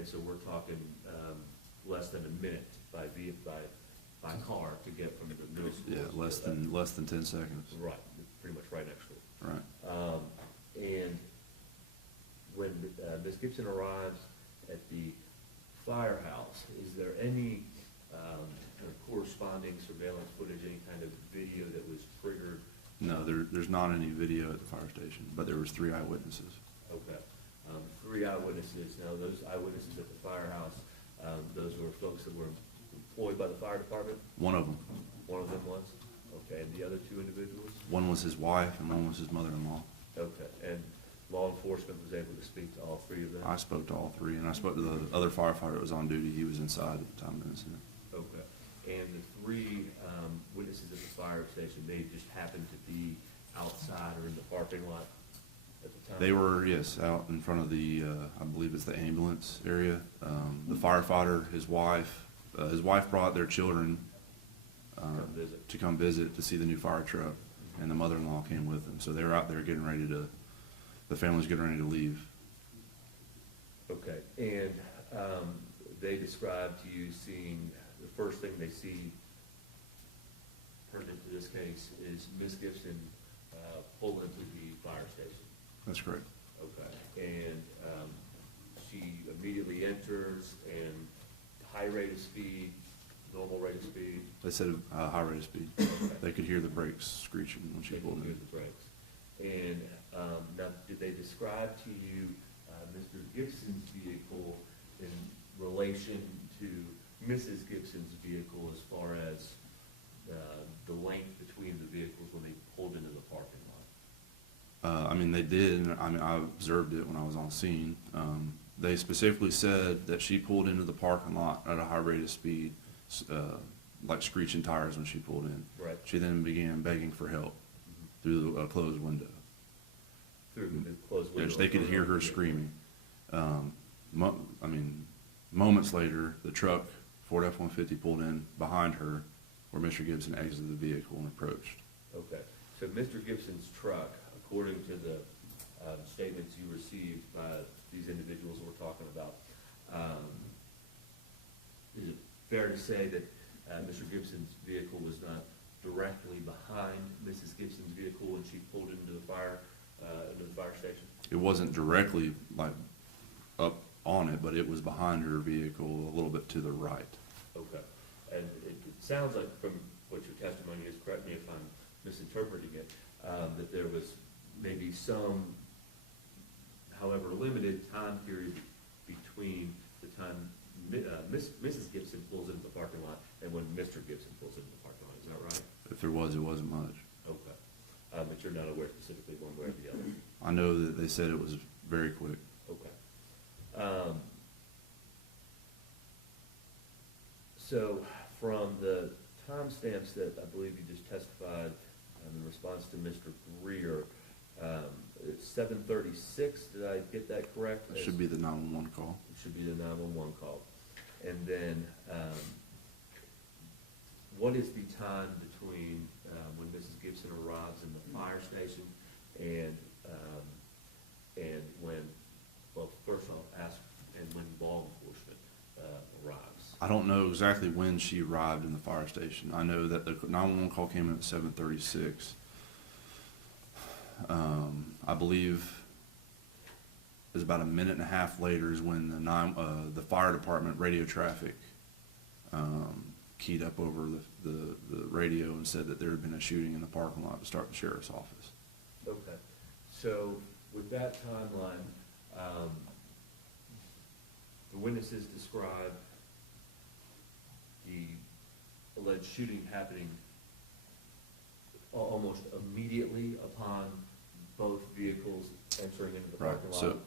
and so we're talking less than a minute by car to get from the middle school. Yeah, less than 10 seconds. Right, pretty much right next door. Right. And when Ms. Gibson arrives at the firehouse, is there any corresponding surveillance footage, any kind of video that was triggered? No, there's not any video at the fire station, but there was 3 eyewitnesses. Okay. 3 eyewitnesses. Now, those eyewitnesses at the firehouse, those were folks that were employed by the fire department? One of them. One of them was? Okay. And the other 2 individuals? One was his wife and one was his mother-in-law. Okay. And law enforcement was able to speak to all 3 of them? I spoke to all 3, and I spoke to the other firefighter that was on duty. He was inside at the time of the incident. Okay. And the 3 witnesses at the fire station, they just happened to be outside or in the parking lot at the time? They were, yes, out in front of the, I believe it's the ambulance area. The firefighter, his wife brought their children to come visit to see the new fire truck, and the mother-in-law came with them. So they were out there getting ready to, the family's getting ready to leave. Okay. And they described to you seeing, the first thing they see pertinent to this case is Ms. Gibson pull into the fire station. That's correct. Okay. And she immediately enters, and high rate of speed, normal rate of speed? They said high rate of speed. Okay. They could hear the brakes screeching when she They pulled could hear in. the brakes. And now, did they describe to you Mr. Gibson's vehicle in relation to Mrs. Gibson's vehicle as far as the length between the vehicles when they pulled into the parking lot? I mean, they did. I mean, I observed it when I was on scene. They specifically said that she pulled into the parking lot at a high rate of speed, like screeching tires when she pulled in. Right. She then began begging for help through a closed window. Through the closed window? Yes, they could hear her screaming. Moments later, the truck, Ford F-150, pulled in behind her where Mr. Gibson exited the vehicle and approached. Okay. So Mr. Gibson's truck, according to the statements you received by these individuals we're talking about, is it fair to say that Mr. Gibson's vehicle was not directly behind Mrs. Gibson's vehicle when she pulled into the fire station? It wasn't directly like up on it, but it was behind her vehicle a little bit to the right. Okay. And it sounds like from what your testimony is, correct me if I'm misinterpreting it, that there was maybe some, however limited, time period between the time Mrs. Gibson pulls into the parking lot and when Mr. Gibson pulls into the parking lot. Is that right? If there was, it wasn't much. Okay. But you're not aware specifically one way or the other? I know that they said it was very quick. Okay. So from the timestamps that I believe you just testified in response to Mr. Greer, it's 7:36. Did I get that correct? It should be the 911 call. It should be the 911 call. And then what is the time between when Mrs. Gibson arrives in the fire station and when, well, first I'll ask, and when law enforcement arrives? I don't know exactly when she arrived in the fire station. I know that the 911 call came in at 7:36. I believe it was about a minute and a half later is when the fire department radio traffic keyed up over the radio and said that there had been a shooting in the parking lot to start the sheriff's office. Okay. So with that timeline, the witnesses describe the alleged shooting happening almost immediately upon both vehicles entering into the parking lot. So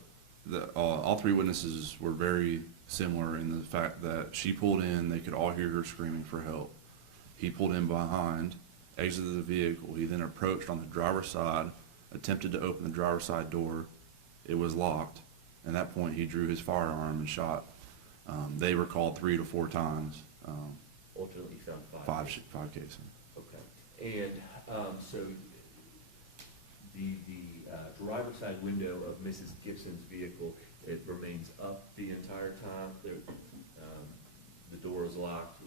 all 3 witnesses were very similar in the fact that she pulled in, they could all hear her screaming for help. He pulled in behind, exited the vehicle. He then approached on the driver's side, attempted to open the driver's side door. It was locked. At that point, he drew his firearm and shot. They were called 3 to 4 times. Ultimately found 5 cases. Okay. And so the driver's side window of Mrs. Gibson's vehicle, it remains up the entire time door is locked,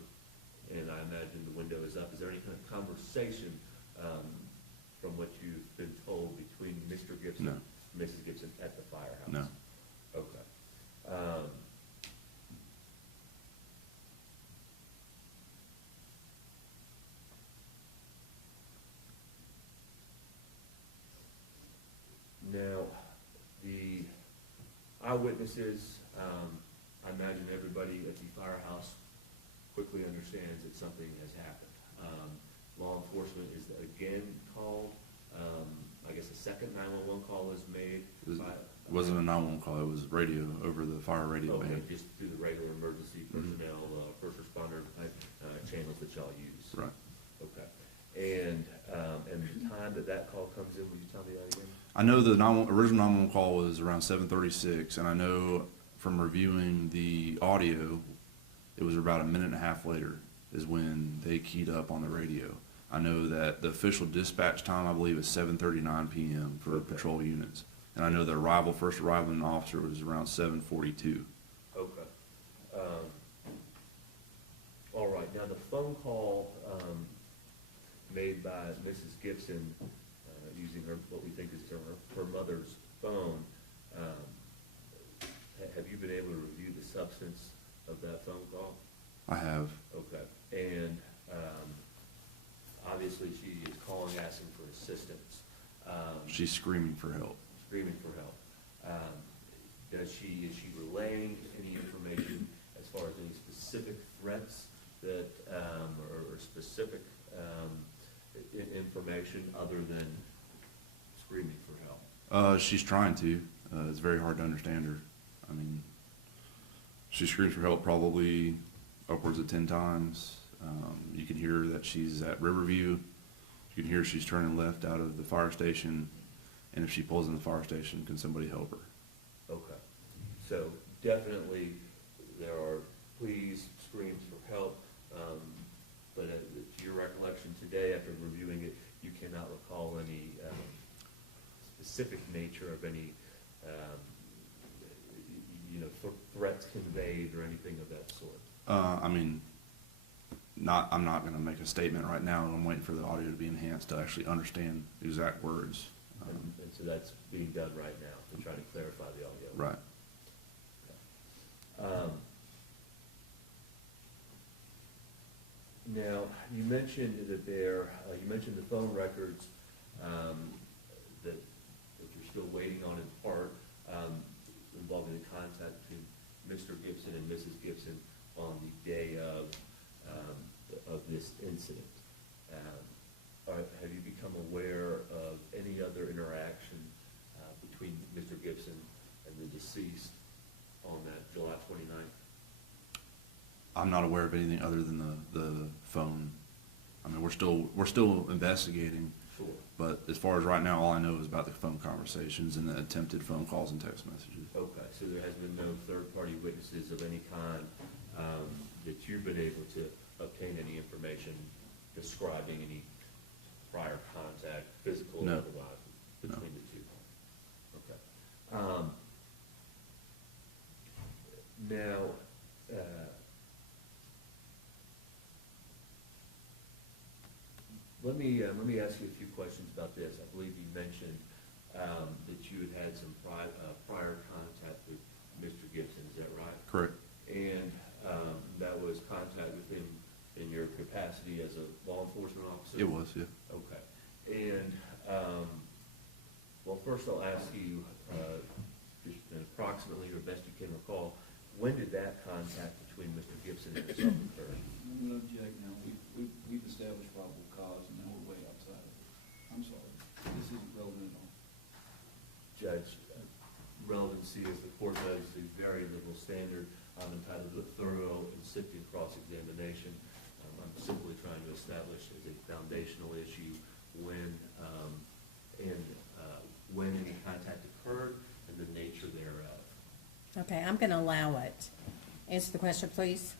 and I imagine the window is up. Is there any kind of conversation from what you've been told between Mr. Gibson No. and Mrs. Gibson at the firehouse? No. Okay. Now, the eyewitnesses, I imagine everybody at the firehouse quickly understands that something has happened. Law enforcement is again called. I guess a second 911 call is made. It wasn't a 911 call, it was radio, over the fire radio Okay, band. just through the regular emergency personnel, first responder type channels that y'all use. Right. Okay. And the time that call comes in, will you tell me that again? I know the original 911 call was around 7:36, and I know from reviewing the audio, it was about a minute and a half later is when they keyed up on the radio. I know that the official dispatch time, I believe, is 7:39 p.m. for patrol units. And I know the first arrival officer was around 7:42. Okay. All right, now the phone call made by Mrs. Gibson, using what we think is her mother's phone, have you been able to review the substance of that phone call? I have. Okay, and obviously she is calling, asking for assistance. She's screaming for help. Screaming for help. Is she relaying any information as far as any specific threats that, or specific information other than screaming for help? She's trying to. It's very hard to understand her. I mean, she screams for help probably upwards of 10 times. You can hear that she's at Riverview. You can hear she's turning left out of the fire station. And if she pulls in the fire station, can somebody help her? Okay. So definitely there are pleas, screams for help, but to your recollection today, after reviewing it, you cannot recall any specific nature of any threats conveyed or anything of that sort. I mean, I'm not going to make a statement right now. I'm waiting for the audio to be enhanced to actually understand the exact words. And so that's being done right now to try to clarify the audio. Right. Now, you mentioned that you mentioned the phone records that you're still waiting on in part, involving the contact between Mr. Gibson and Mrs. Gibson on the day of this incident. Have you become aware of any other interaction between Mr. Gibson and the deceased on that July 29th? I'm not aware of anything other than the phone. I mean, we're still investigating. Sure. But as far as right now, all I know is about the phone conversations and the attempted phone calls and text messages. Okay, so there has been no third-party witnesses of any kind that you've been able to obtain any information describing any prior contact, physical or No. otherwise, between the two? Okay. Now, let me ask you a few questions about this. I believe you mentioned that you had some prior contact with Mr. Gibson. Is that right? Correct. And that was contact with him in your capacity as a law enforcement officer? It was, yeah. Okay. And, well, first I'll ask you, just approximately, or best you can recall, when did that contact between Mr. Gibson and yourself occur? I'm going to object now. We've established probable cause, and now we're way outside of it. I'm sorry. This isn't relevant at all. Judge, relevancy, as the court knows, is a very liberal standard. I'm entitled to a thorough and sifting cross-examination. I'm simply trying to establish as a foundational issue when any contact occurred and the nature thereof. Okay, I'm going to allow it. Answer the question, please.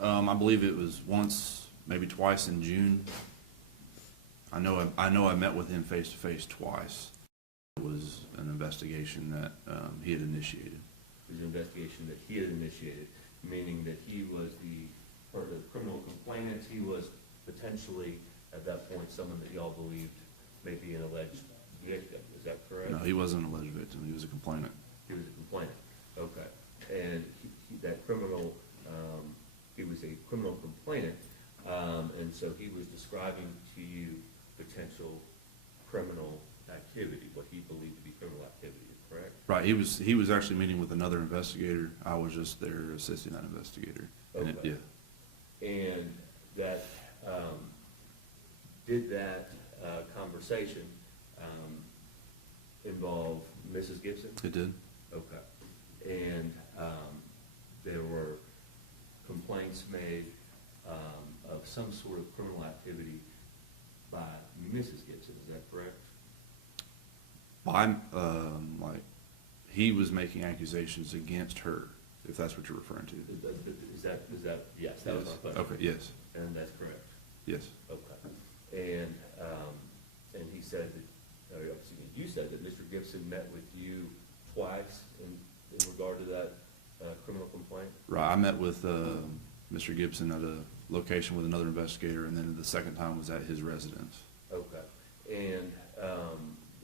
I believe it was once, maybe twice in June. I know I met with him face to face twice. It was an investigation that he had initiated. It was an investigation that he had initiated. meaning that he was or the criminal complainant, he was potentially, at that point, someone that y'all believed may be an alleged victim, is that correct? No, he wasn't an alleged victim, he was a complainant. He was a complainant, okay. And that criminal, he was a criminal complainant, and so he was describing to you potential criminal activity, what he believed to be criminal activity, correct? Right, he was actually meeting with another investigator, I was just there assisting that investigator. And Okay. yeah, And that, did that conversation involve Mrs. Gibson? it did. Okay. And there were complaints made of some sort of criminal activity by Mrs. Gibson, is that correct? Like, he was making accusations against her, if that's what you're referring to. Is that, yes, that was my question. Okay, yes, And that's correct? yes. Okay. And he said that, you said that Mr. Gibson met with you twice in regard to that criminal complaint? Right, I met with Mr. Gibson at a location with another investigator, and then the second time was at his residence. Okay. And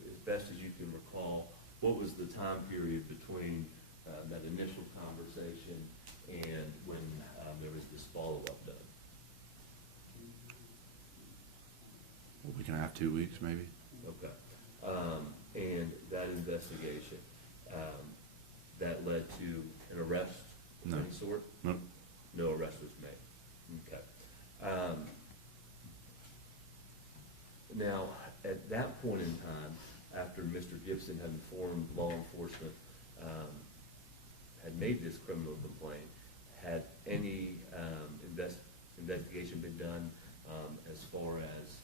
as best as you can recall, what was the time period between that initial conversation and when there was this follow-up done? A week and a half, 2 weeks, maybe. Okay. And that investigation, that led to an arrest of No. any sort? Nope. No arrest was made. Okay. Now, at that point in time, after Mr. Gibson had informed law enforcement, had made this criminal complaint, had any investigation been done as far as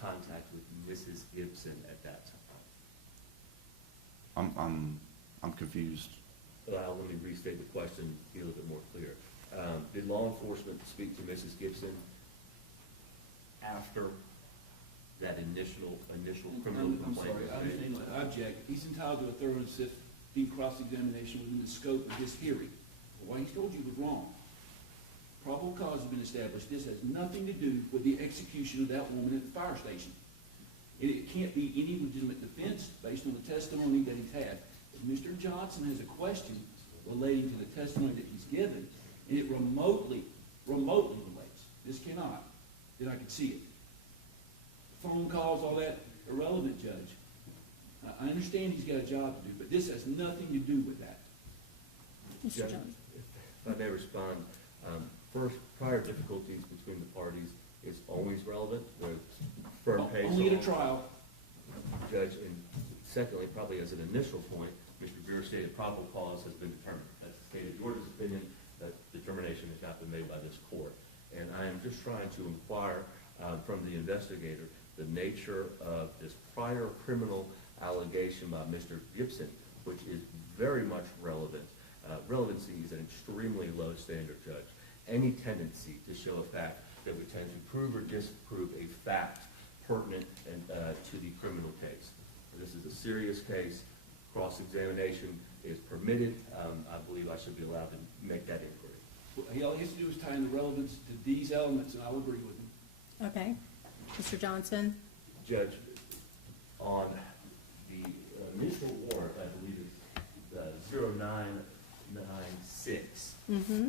contact with Mrs. Gibson at that time? I'm confused. Let me restate the question, be a little bit more clear. Did law enforcement speak to Mrs. Gibson after that initial criminal I'm complaint sorry, was I made? understand, I object. He's entitled to a thorough and sifting cross-examination within the scope of this hearing. What he told you was wrong. Probable cause has been established. This has nothing to do with the execution of that woman at the fire station. It can't be any legitimate defense based on the testimony that he's had. If Mr. Johnson has a question relating to the testimony that he's given, and it remotely relates, this cannot, then I can see it. Phone calls, all that, irrelevant, Judge. I understand he's got a job to do, but this has nothing to do with that. Mr. Judge, Johnson. if I may respond, first, prior difficulties between the parties is always relevant, where firm pays Only at a off. trial. Judge, and secondly, probably as an initial point, Mr. Bureau stated probable cause has been determined. That's the state of Georgia's opinion, that determination has not been made by this court. And I am just trying to inquire from the investigator the nature of this prior criminal allegation by Mr. Gibson, which is very much relevant. Relevancy is an extremely low standard, Judge. Any tendency to show a fact that would tend to prove or disprove a fact pertinent to the criminal case. This is a serious case. Cross-examination is permitted. I believe I should be allowed to make that inquiry. All he has to do is tie in the relevance to these elements, and I'll agree with him. Okay. Mr. Johnson? Judge, on the initial warrant, I believe it's 0996, Mm-hmm.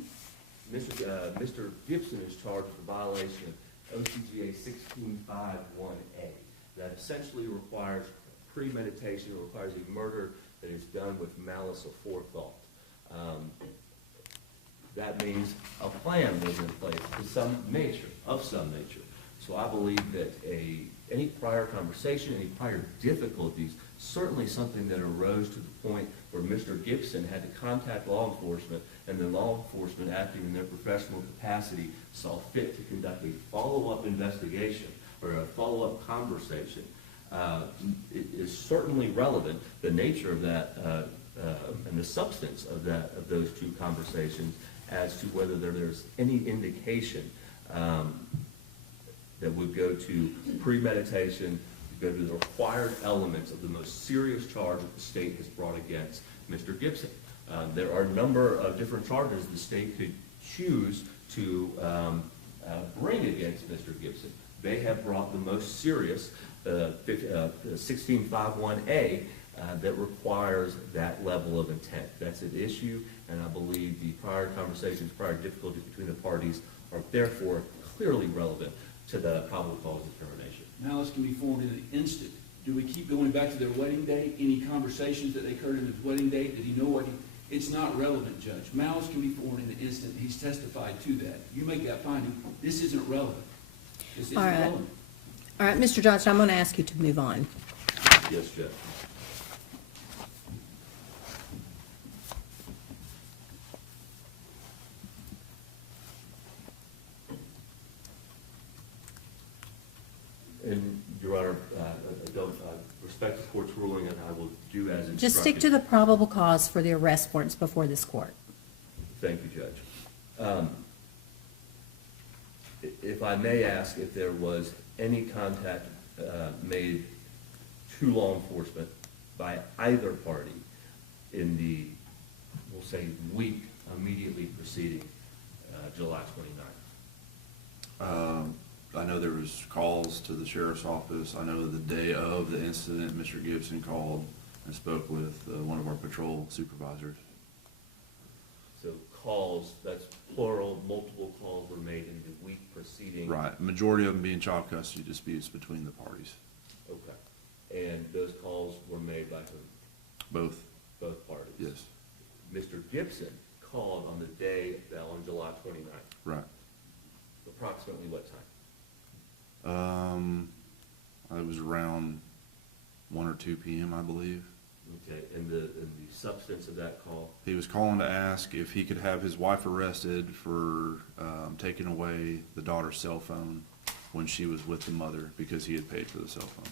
Mr. Gibson is charged with a violation of OCGA 165-1A. That essentially requires premeditation, it requires a murder that is done with malice of forethought. That means a plan was in place of some nature. So I believe that any prior conversation, any prior difficulties, certainly something that arose to the point where Mr. Gibson had to contact law enforcement, and then law enforcement, acting in their professional capacity, saw fit to conduct a follow-up investigation or a follow-up conversation. It is certainly relevant, the nature of that and the substance of those two conversations, as to whether there's any indication that would go to premeditation, go to the required elements of the most serious charge that the state has brought against Mr. Gibson. There are a number of different charges the state could choose to bring against Mr. Gibson. They have brought the most serious, 1651A, that requires that level of intent. That's an issue, and I believe the prior conversations, prior difficulties between the parties are therefore clearly relevant to the probable cause determination. Malice can be formed in an instant. Do we keep going back to their wedding date? Any conversations that they occurred in his wedding date? Did he know what he... It's not relevant, Judge. Malice can be formed in an instant. He's testified to that. You make that finding. This isn't relevant. This isn't relevant. All right, Mr. Johnson, I'm going to ask you to move on. Yes, Judge. And, Your Honor, I don't respect the court's ruling, and I will do as instructed. Just stick to the probable cause for the arrest warrants before this court. Thank you, Judge. If I may ask if there was any contact made to law enforcement by either party in the, we'll say, week immediately preceding July 29th? I know there was calls to the sheriff's office. I know the day of the incident, Mr. Gibson called and spoke with one of our patrol supervisors. So calls, that's plural, multiple calls were made in the week preceding? Right, majority of them being child custody disputes between the parties. Okay. And those calls were made by whom? Both, Both parties? yes, Mr. Gibson called on the day, on July 29th. right. Approximately what time? It was around 1 or 2 p.m., I believe. Okay, and the substance of that call? He was calling to ask if he could have his wife arrested for taking away the daughter's cell phone when she was with the mother because he had paid for the cell phone.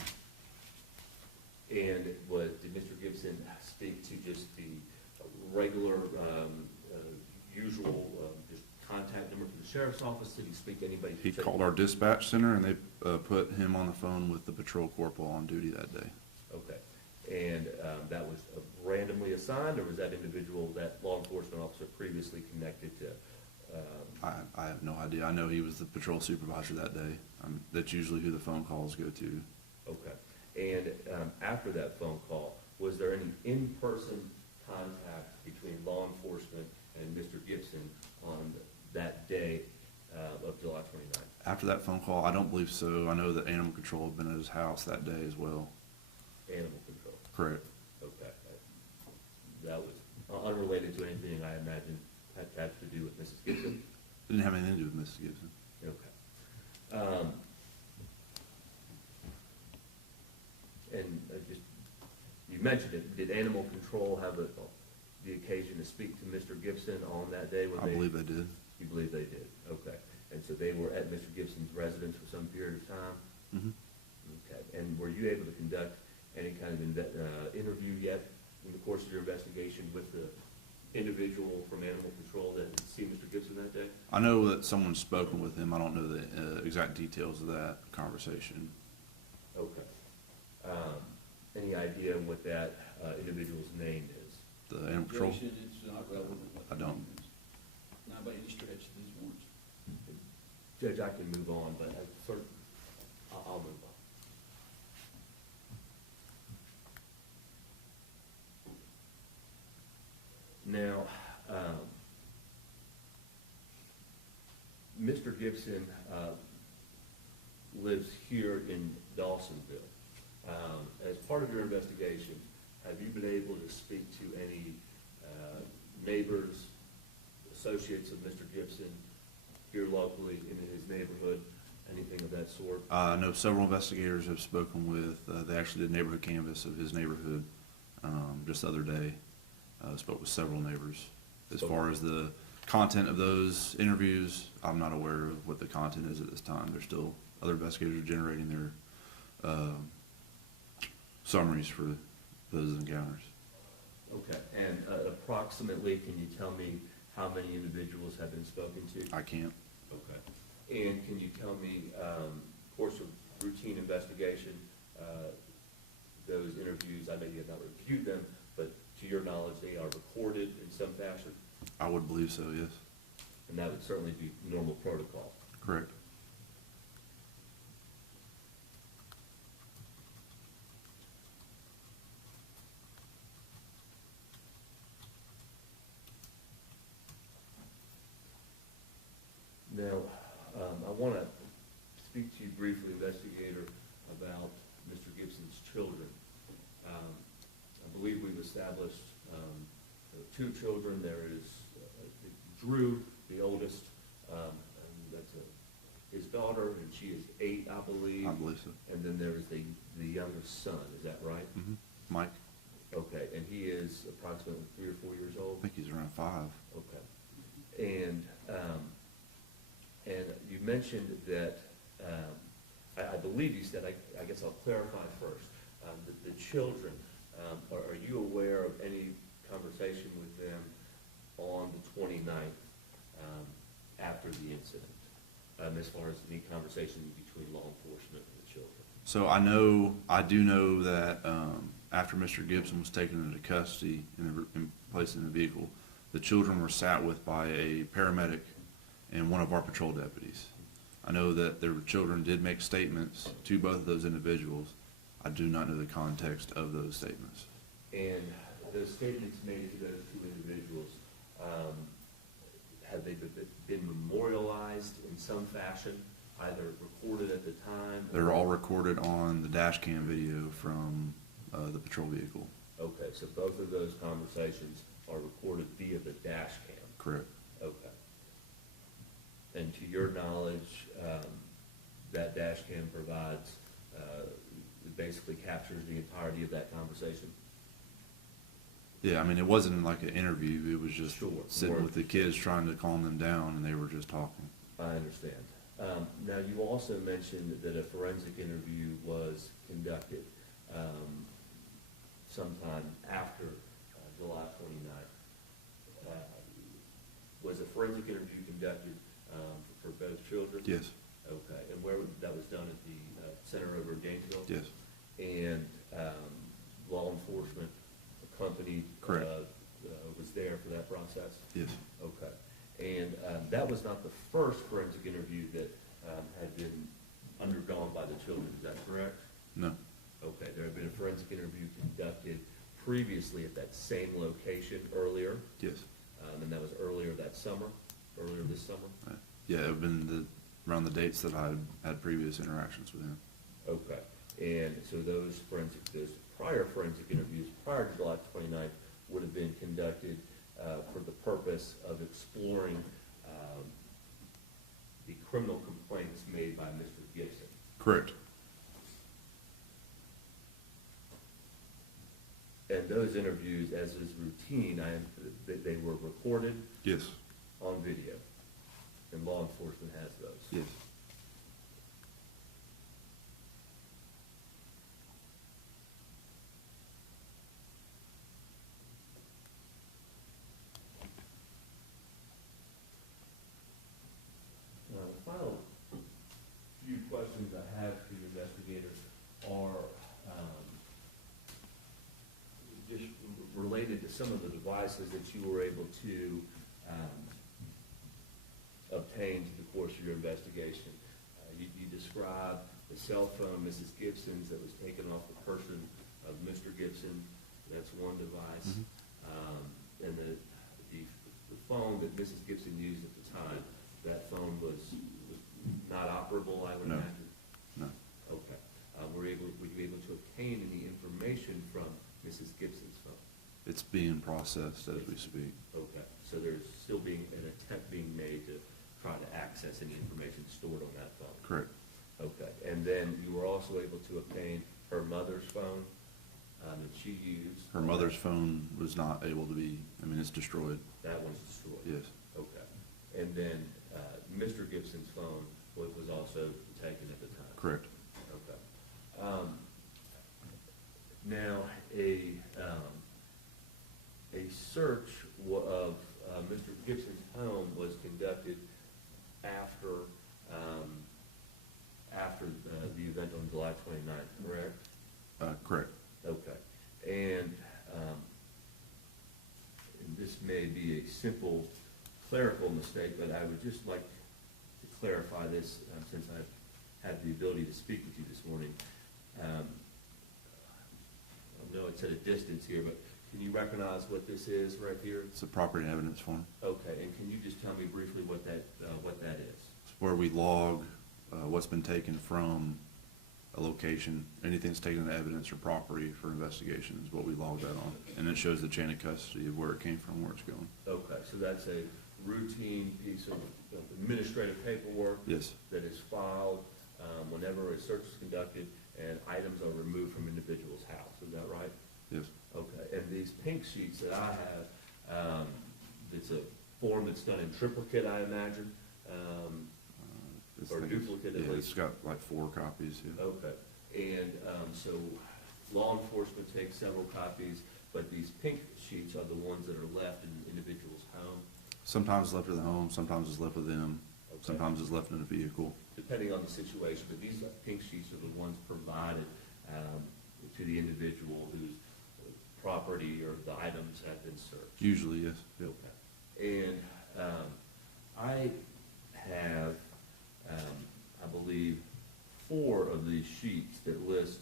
And did Mr. Gibson speak to just the regular, usual, just contact number from the sheriff's office? Did he speak to anybody? He called our dispatch center and they put him on the phone with the patrol corporal on duty that day. Okay. And that was randomly assigned, or was that individual, that law enforcement officer previously connected to? I have no idea. I know he was the patrol supervisor that day. That's usually who the phone calls go to. Okay. And after that phone call, was there any in-person contact between law enforcement and Mr. Gibson on that day of July 29th? After that phone call, I don't believe so. I know that animal control had been at his house that day as well. Animal control? Correct. Okay. That was unrelated to anything I imagine had to do with Mrs. Gibson? It didn't have anything to do with Mrs. Gibson. Okay. And just, you mentioned it, did animal control have the occasion to speak to Mr. Gibson on that day? I believe they did. You believe they did? Okay. And so they were at Mr. Gibson's residence for some period of time? Mm-hmm. Okay. And were you able to conduct any kind of interview yet in the course of your investigation with the individual from animal control that had seen Mr. Gibson that day? I know that someone's spoken with him. I don't know the exact details of that conversation. Okay. Any idea what that individual's name is? The animal control? Jason, it's not relevant. I don't. Not by any stretch of these warrants. Judge, I can move on, but I'll move on. Now, Mr. Gibson lives here in Dawsonville. As part of your investigation, have you been able to speak to any neighbors, associates of Mr. Gibson here locally in his neighborhood, anything of that sort? I know several investigators have spoken with, they actually did neighborhood canvass of his neighborhood just the other day. Spoke with several neighbors. As far as the content of those interviews, I'm not aware of what the content is at this time. There's still other investigators generating their summaries for those encounters. Okay, and approximately, can you tell me how many individuals have been spoken to? I can't. Okay. And can you tell me, course of routine investigation, those interviews, I know you have not reviewed them, but to your knowledge, they are recorded in some fashion? I would believe so, yes. And that would certainly be normal protocol. Correct. Now, I want to speak to you briefly, investigator, about Mr. Gibson's children. I believe we've established two children. There is Drew, the oldest, and that's his daughter, and she is 8, I believe. I believe so. And then there is the youngest son, is that right? Mm-hmm. Mike, Okay, and he is approximately 3 or 4 years old? I think he's around 5. Okay. And you mentioned that, I believe you said, I guess I'll clarify first, the children, are you aware of any conversation with them on the 29th after the incident, as far as any conversation between law enforcement and the children? So I do know that after Mr. Gibson was taken into custody and placed in the vehicle, the children were sat with by a paramedic and one of our patrol deputies. I know that their children did make statements to both of those individuals. I do not know the context of those statements. And those statements made to those two individuals, have they been memorialized in some fashion, either recorded at the time? They're all recorded on the dash cam video from the patrol vehicle. Okay, so both of those conversations are recorded via the dash cam? Correct. Okay. And to your knowledge, that dash cam provides, basically captures the entirety of that conversation? Yeah, I mean, it wasn't like an interview. It was just Sure. sitting with the kids trying to calm them down, and they were just talking. I understand. Now, you also mentioned that a forensic interview was conducted sometime after July 29th. Was a forensic interview conducted for both children? Yes. Okay, and that was done at the center over in Gainesville? Yes. And law enforcement accompanied? Correct. Was there for that process? Yes. Okay. And that was not the first forensic interview that had been undergone by the children, is that correct? No. Okay, there had been a forensic interview conducted previously at that same location earlier, Yes. and that was earlier this summer? Yeah, it had been around the dates that I had previous interactions with him. Okay, and so those prior forensic interviews prior to July 29th would have been conducted for the purpose of exploring the criminal complaints made by Mr. Gibson. Correct. And those interviews, as is routine, they were recorded Yes. on video, and law enforcement has those. Yes. The final few questions I have for you, investigators, are just related to some of the devices that you were able to obtain through the course of your investigation. You described the cell phone, Mrs. Gibson's, that was taken off the person of Mr. Gibson. That's one device. Mm-hmm. And the phone that Mrs. Gibson used at the time, that phone was not operable, I would No. imagine? No. Okay. Were you able to obtain any information from Mrs. Gibson's phone? It's being processed as we speak. Okay, so there's still being an attempt being made to try to access any information stored on that phone? Correct. Okay, and then you were also able to obtain her mother's phone that she used? Her mother's phone was not able to be, I mean, it's destroyed. That one's destroyed? Yes. Okay, and then Mr. Gibson's phone was also taken at the time? Correct. Okay. Now, a search of Mr. Gibson's home was conducted after the event on July 29th, correct? Correct. Okay. And simple clerical mistake, but I would just like to clarify this, since I've had the ability to speak with you this morning. I know it's at a distance here, but can you recognize what this is right here? It's a property and evidence form. Okay, and can you just tell me briefly what that is? It's where we log what's been taken from a location. Anything that's taken into evidence or property for investigation is what we log that on. And it shows the chain of custody of where it came from, where it's going. Okay, so that's a routine piece of administrative paperwork? Yes. That is filed whenever a search is conducted and items are removed from individual's house, is that right? Yes. Okay, and these pink sheets that I have, it's a form that's done in triplicate, I imagine, This or thing is- duplicate at yeah, least? it's got like 4 copies, yeah. Okay, and so law enforcement takes several copies, but these pink sheets are the ones that are left in the individual's home, Sometimes it's left at the home, sometimes it's left with them, Okay. sometimes it's left in a vehicle. depending on the situation, but these pink sheets are the ones provided to the individual whose property or the items have been searched. Usually, yes. Yep. Okay. And I have, I believe, 4 of these sheets that list,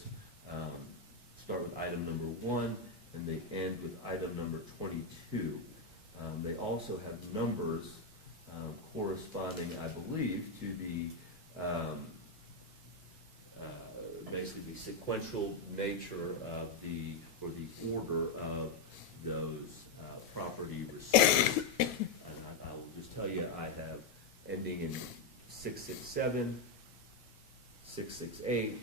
start with item number 1, and they end with item number 22. They also have numbers corresponding, I believe, to the, basically the sequential nature of the, or the order of those property receipts. And I will just tell you, I have ending in 667, 668,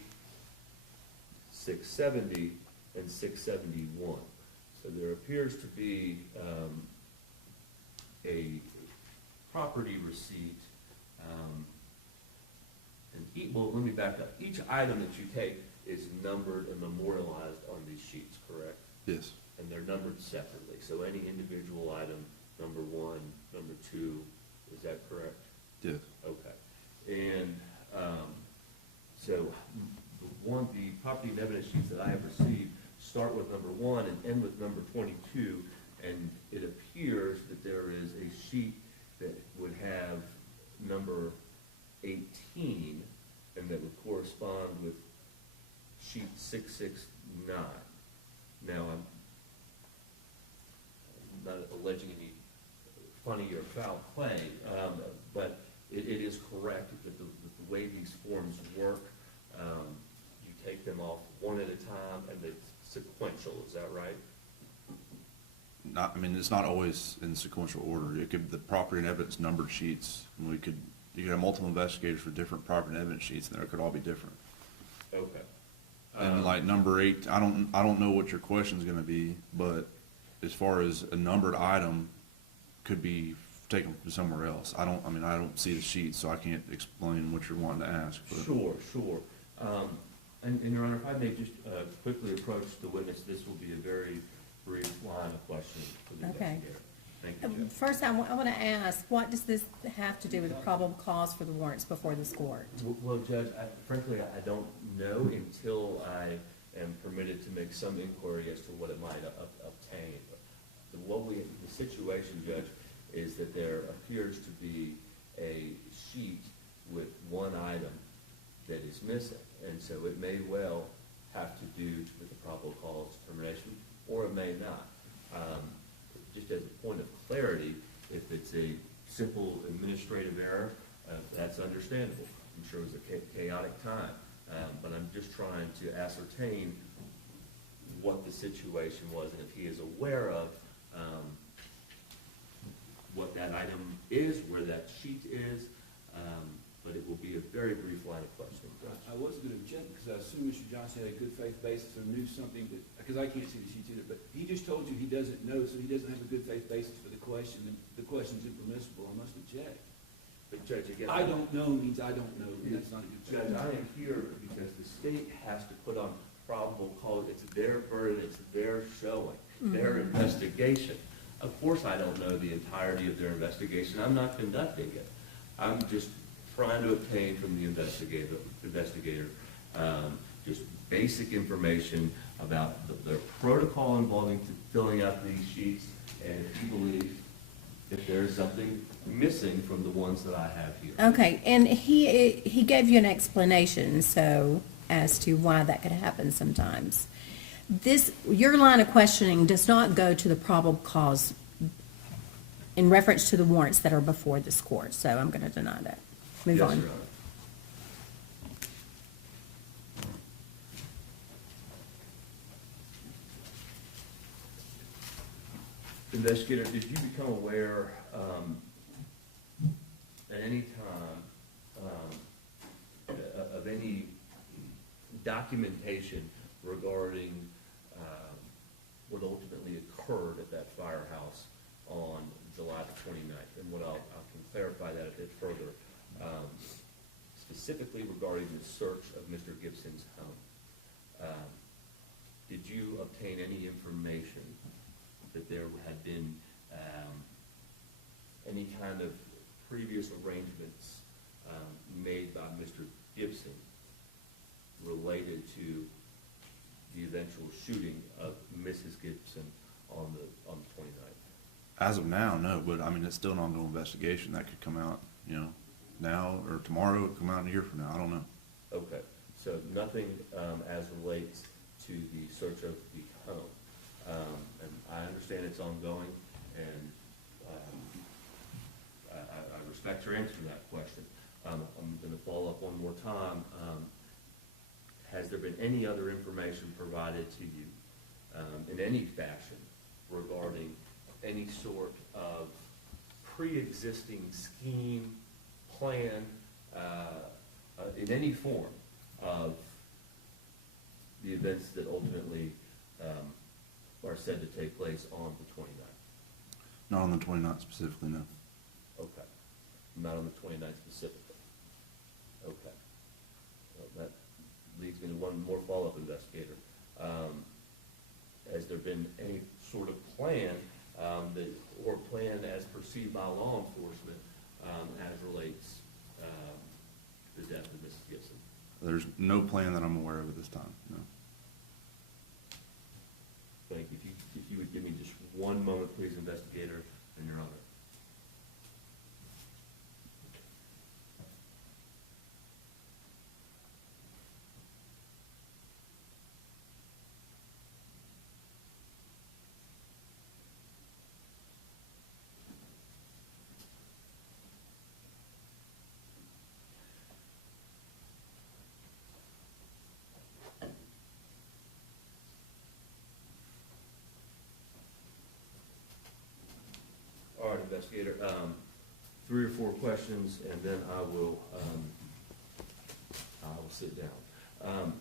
670, and 671. So there appears to be a property receipt, well, let me back up. Each item that you take is numbered and memorialized on these sheets, correct? Yes. And they're numbered separately, so any individual item, number 1, number 2, is that correct? Yes. Okay. And so the property and evidence sheets that I have received start with number 1 and end with number 22, and it appears that there is a sheet that would have number 18, and that would correspond with sheet 669. Now, I'm not alleging any funny or foul play, but it is correct that the way these forms work, you take them off one at a time, and it's sequential, is that right? I mean, it's not always in sequential order. It could, the property and evidence numbered sheets, and you could have multiple investigators for different property and evidence sheets, and it could all be different. Okay. And like number 8, I don't know what your question's gonna be, but as far as a numbered item could be taken from somewhere else. I don't see the sheet, so I can't explain what you're wanting to ask. But. Sure. And Your Honor, if I may just quickly approach the witness, this will be a very brief line of questioning for the Okay. investigator. Thank you, Judge. First, I want to ask, what does this have to do with the probable cause for the warrants before this court? Well, Judge, frankly, I don't know until I am permitted to make some inquiry as to what it might obtain. The situation, Judge, is that there appears to be a sheet with one item that is missing, and so it may well have to do with the probable cause determination, or it may not. Just as a point of clarity, if it's a simple administrative error, that's understandable. I'm sure it was a chaotic time, but I'm just trying to ascertain what the situation was, and if he is aware of what that item is, where that sheet is, but it will be a very brief line of questioning. I wasn't going to object because I assume Mr. Johnson had a good faith basis or knew something that, because I can't see the sheets either, but he just told you he doesn't know, so he doesn't have a good faith basis for the question, and the question's impermissible. I must object. But Judge, again, I don't know means I don't know, and that's not a good Judge, thing. I am here because the state has to put on probable cause. It's their burden, it's their showing, their investigation. Of course, I don't know the entirety of their investigation. I'm not conducting it. I'm just trying to obtain from the investigator just basic information about their protocol involving filling out these sheets, and if you believe if there is something missing from the ones that I have here. Okay, and he gave you an explanation, so, as to why that could happen sometimes. Your line of questioning does not go to the probable cause in reference to the warrants that are before this court, so I'm gonna deny that. Move Yes, on. Your Honor. Investigator, did you become aware, at any time, of any documentation regarding, what ultimately occurred at that firehouse on July the 29th? And I can clarify that a bit further, specifically regarding the search of Mr. Gibson's home. Did you obtain any information that there had been any kind of previous arrangements made by Mr. Gibson related to the eventual shooting of Mrs. Gibson on the 29th? As of now, no, but I mean, it's still an ongoing investigation. That could come out, now or tomorrow, come out in a year from now. I don't know. Okay, so nothing as relates to the search of the home. And I understand it's ongoing, and I respect your answer to that question. I'm going to follow up one more time. Has there been any other information provided to you in any fashion regarding any sort of pre-existing scheme, plan, in any form of the events that ultimately are said to take place on the 29th? Not on the 29th specifically, no. Okay. Not on the 29th specifically. Okay. Well, that leads me to one more follow-up, investigator. Has there been any sort of plan or plan as perceived by law enforcement as relates to the death of Mrs. Gibson? There's no plan that I'm aware of at this time, no. Thank you. If you would give me just one moment, please, investigator, and Your Honor. All right, investigator, 3 or 4 questions, and then I will sit down.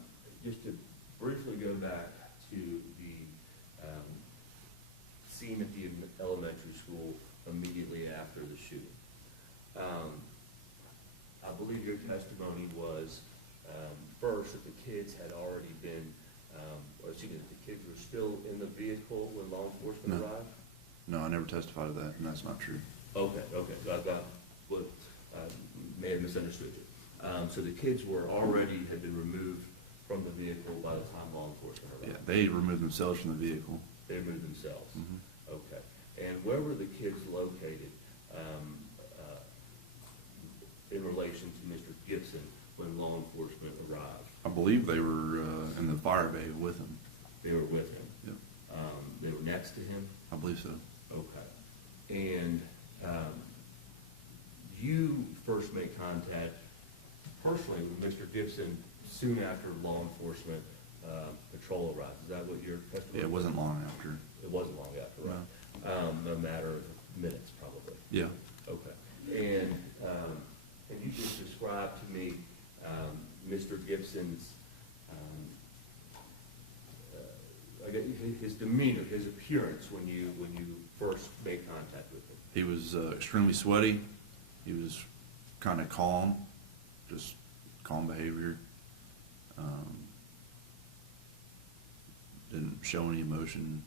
Just to briefly go back to the scene at the elementary school immediately after the shooting. I believe your testimony was, first, that the kids had already been, that the kids were still in the vehicle when law enforcement No. arrived? No, I never testified to that, and that's not true. Okay, so I've got what may have misunderstood you. So the kids had been removed from the vehicle by the time law enforcement Yeah, arrived? they removed themselves from the vehicle. They removed themselves? Mhm. Okay. And where were the kids located in relation to Mr. Gibson when law enforcement arrived? I believe they were in the fire bay with him. They were with him? Yep, They were next to him? I believe so. Okay. And you first made contact personally with Mr. Gibson soon after law enforcement patrol arrived. Is that what your testimony? Yeah, it wasn't long after. It wasn't long after, right? A matter of minutes, probably. Yeah. Okay. And can you just describe to me Mr. Gibson's, his demeanor, his appearance when you first made contact with him? He was extremely sweaty. He was kind of calm, just calm behavior. Didn't show any emotion.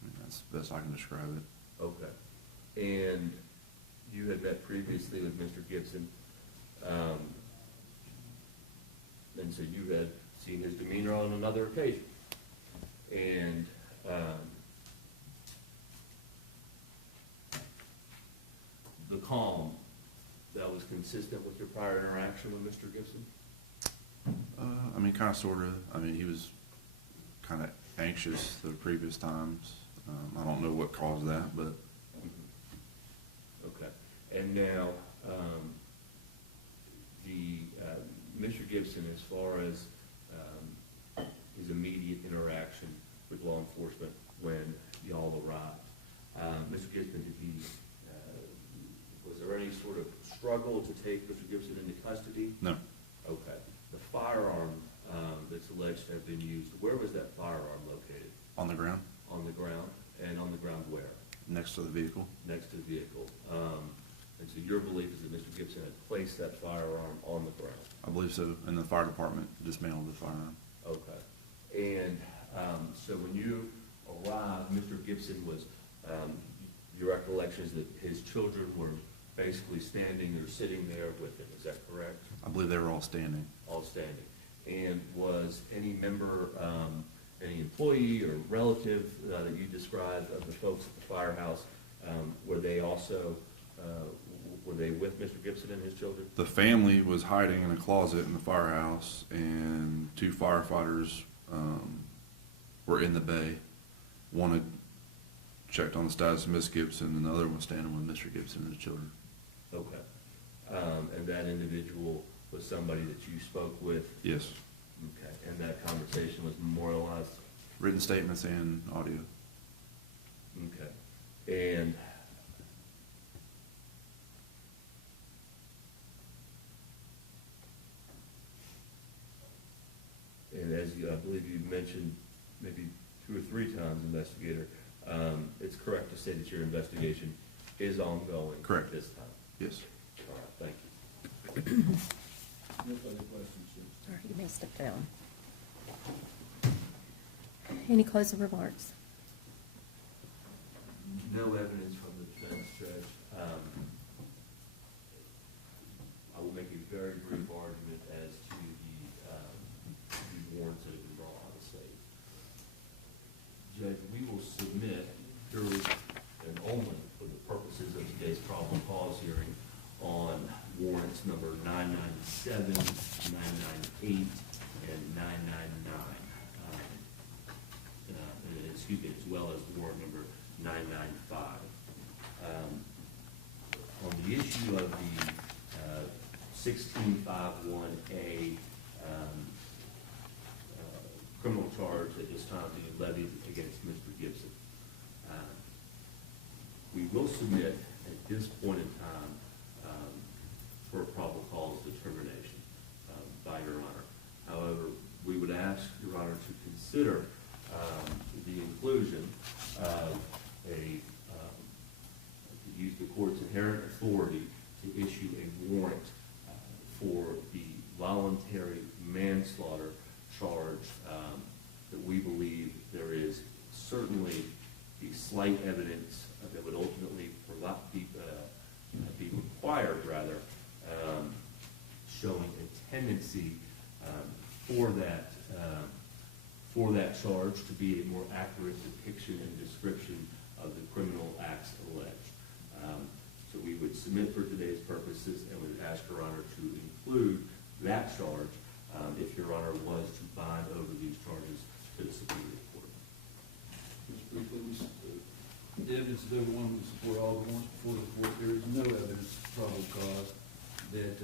I mean, that's the best I can describe it. Okay. And you had met previously with Mr. Gibson, and so you had seen his demeanor on another occasion. And calm, that was consistent with your prior interaction with Mr. Gibson? I mean, kind of, sort of. I mean, he was kind of anxious the previous times. I don't know what caused that, but Okay. And now, Mr. Gibson, as far as his immediate interaction with law enforcement when y'all arrived, Mr. Gibson, was there any sort of struggle to take Mr. Gibson into custody? no, Okay. The firearm that's alleged to have been used, where was that firearm located? on the ground, On the ground? And on the ground where? next to the vehicle. Next to the vehicle. And so your belief is that Mr. Gibson had placed that firearm on the ground? I believe so, and the fire department dismantled the firearm. Okay. And so when you arrived, Mr. Gibson was, your recollection is that his children were basically standing or sitting there with him, is that correct? I believe they were all standing. All standing. And was any member, any employee or relative that you described of the folks at the firehouse, were they also, were they with Mr. Gibson and his children? The family was hiding in a closet in the firehouse, and two firefighters were in the bay. One had checked on the status of Miss Gibson, and the other one was standing with Mr. Gibson and his children. Okay. And that individual was somebody that you spoke with? Yes. Okay. And that conversation was memorialized? Written statements and audio. Okay. And as you, I believe you mentioned maybe 2 or 3 times, investigator, it's correct to say that your investigation is ongoing? Correct. At this time? Yes. All right, thank you. No further questions, sir. All right, you may step down. Any closing remarks? No evidence from the defense, Judge. I will make a very brief argument as to the warrants that have been brought out of state. Judge, we will submit purely and only for the purposes of today's probable cause hearing on warrants number 997, 998, and 999. Excuse me, as well as warrant number 995. On the issue of the 1651A criminal charge at this time being levied against Mr. Gibson, we will submit at this point in time for a probable cause determination by Your Honor. However, we would ask Your Honor to consider the inclusion of to use the court's inherent authority to issue a warrant for the voluntary manslaughter charge that we believe there is certainly the slight evidence that would ultimately be required, rather, showing a tendency for that charge to be a more accurate depiction and description of the criminal acts alleged. So we would submit for today's purposes and would ask Your Honor to include that charge if Your Honor was to bind over these charges to the Superior Court. Just briefly, the evidence is overwhelming to support all the warrants before the court. There is no evidence of probable cause that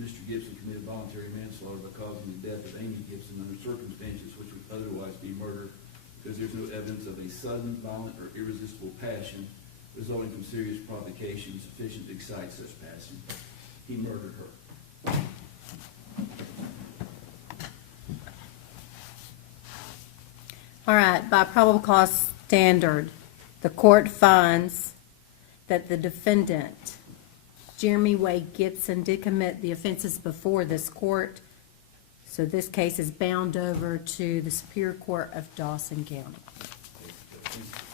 Mr. Gibson committed voluntary manslaughter by causing the death of Amy Gibson under circumstances which would otherwise be murder, because there's no evidence of a sudden, violent, or irresistible passion resulting from serious provocation sufficient to excite such passion. He murdered her. All right, by probable cause standard, the court finds that the defendant, Jeremy Wade Gibson, did commit the offenses before this court, so this case is bound over to the Superior Court of Dawson County. Thank you.